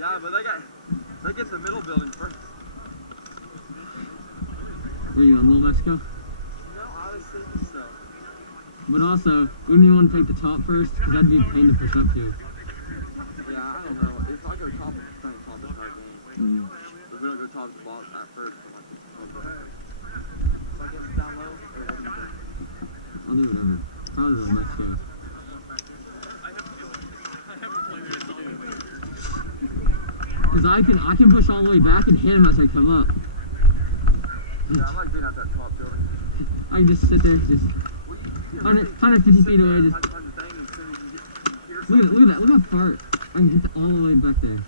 Yeah, but they get the middle building first. Where you on, Little Mexico? No, I was thinking so. But also, wouldn't you want to take the top first? Because that'd be a pain to push up to. Yeah, I don't know. If I go top, it's kind of top of our game. If we don't go top to bottom at first, but like, if I get it down low, or what do you think? I'll do whatever. Probably Little Mexico. Because I can push all the way back and hit him as I come up. Yeah, I like being at that top building. I can just sit there, just 150 feet away. Just look at that. Look how far I can hit all the way back there.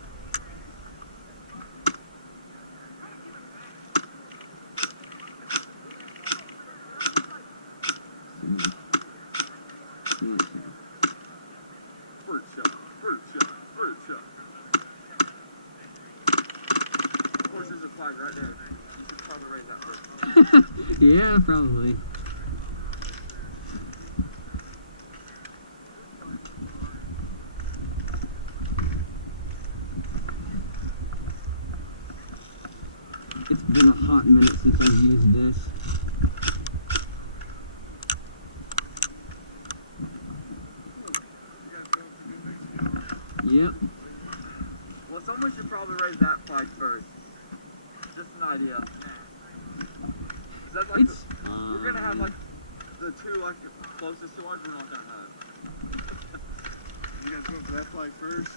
Right there. You should probably raise that first. Yeah, probably. It's been a hot minute since I've used this. Yep. Well, someone should probably raise that flag first. Just an idea. Is that like we're gonna have like the two like closest to ours. We're not gonna have. You guys going for that flag first?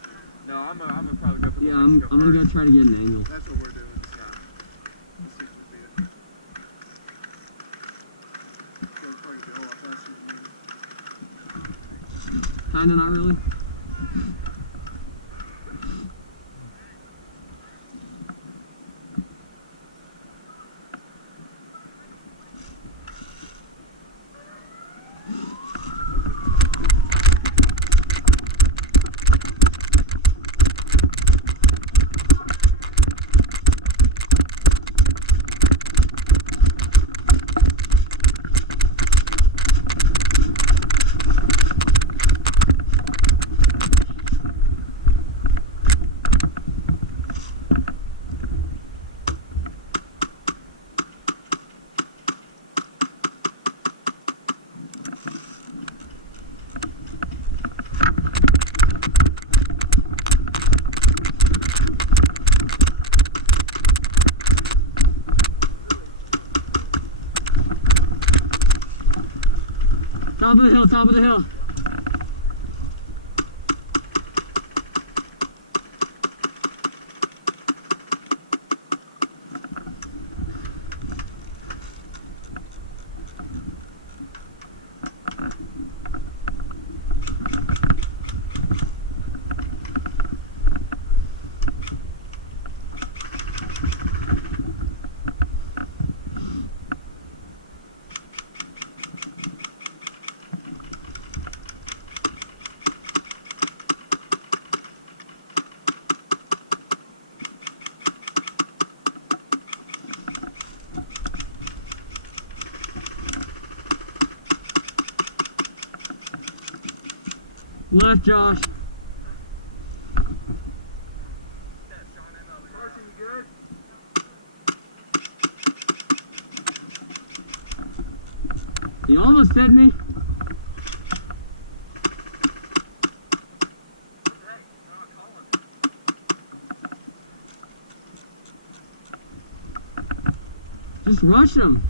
No, I'm gonna probably go for the. Yeah, I'm gonna go try to get an angle. That's what we're doing. Yeah. Let's see if we beat it. It's probably gonna be a whole lot faster than me. Kinda, not really. Top of the hill, top of the hill. Left, Josh. You almost hit me. Just rush him.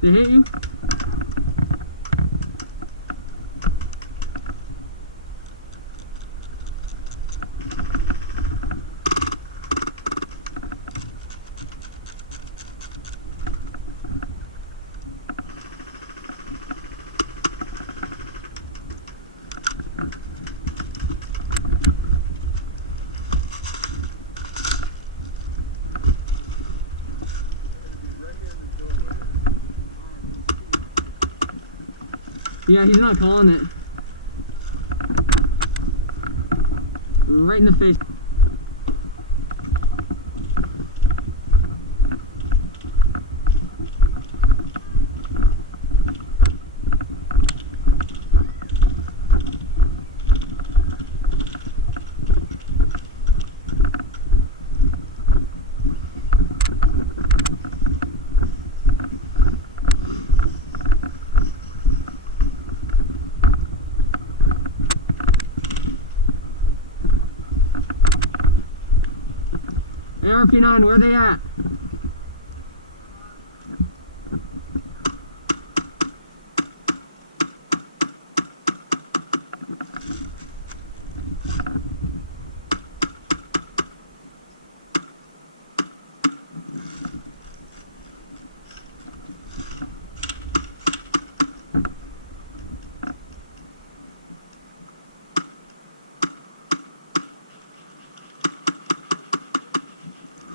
They hit you? Yeah, he's not calling it. Right in the face. RP9, where they at?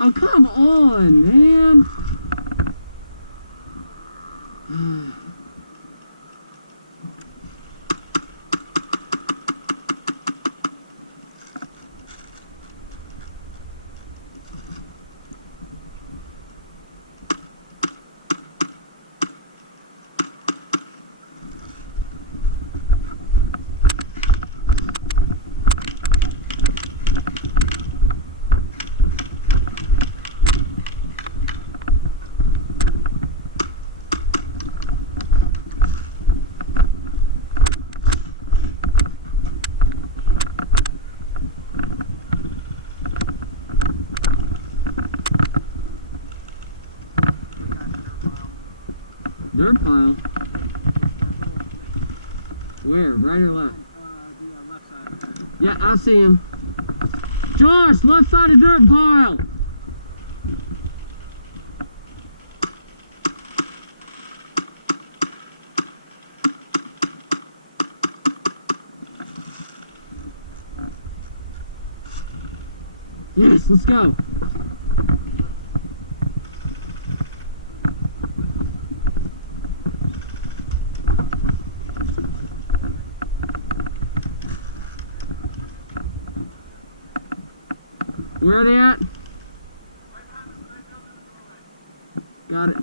Oh, come on, man. Dirt pile? Where? Right or left? Yeah, left side. Yeah, I see him. Josh, left side of dirt pile! Yes, let's go. Where are they at? Got it.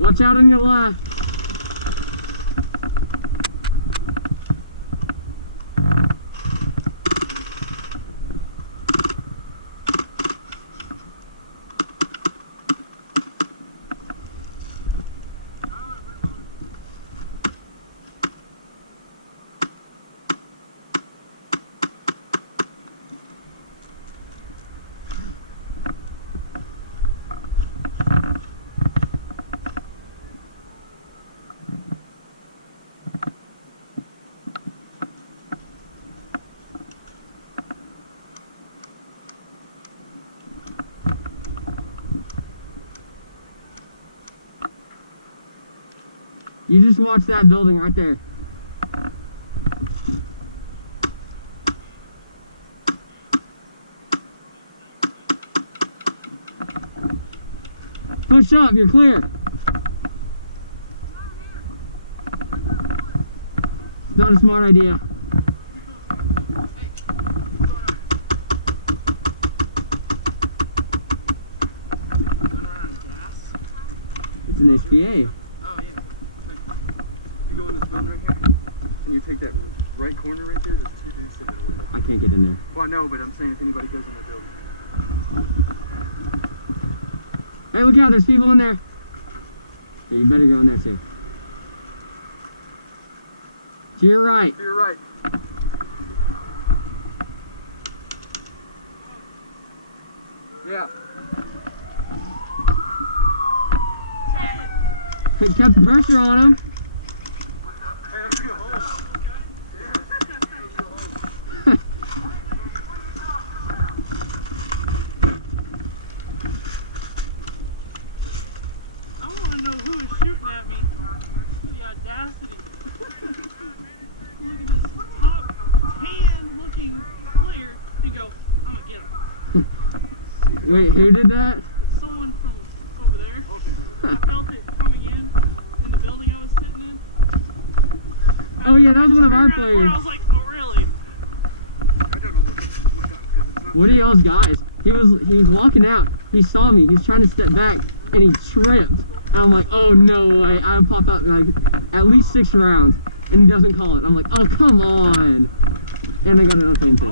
Watch out on your left. You just watch that building right there. Push up, you're clear. It's not a smart idea. It's an HPA. You take that right corner right there, there's two dudes sitting there. I can't get in there. Well, no, but I'm saying if anybody goes in the building. Hey, look out, there's people in there. Yeah, you better go in there too. To your right. To your right. Yeah. Kept the pressure on him. Wait, who did that? Someone from over there. I felt it coming in the building I was sitting in. Oh yeah, that was one of our I players. was like, oh really? What are y'all's guys? He was walking out. He saw me. He was trying to step back, and he tripped. And I'm like, oh no way. I pop out like at least 6 rounds, and he doesn't call it. I'm like, oh come on. And I got another thing too.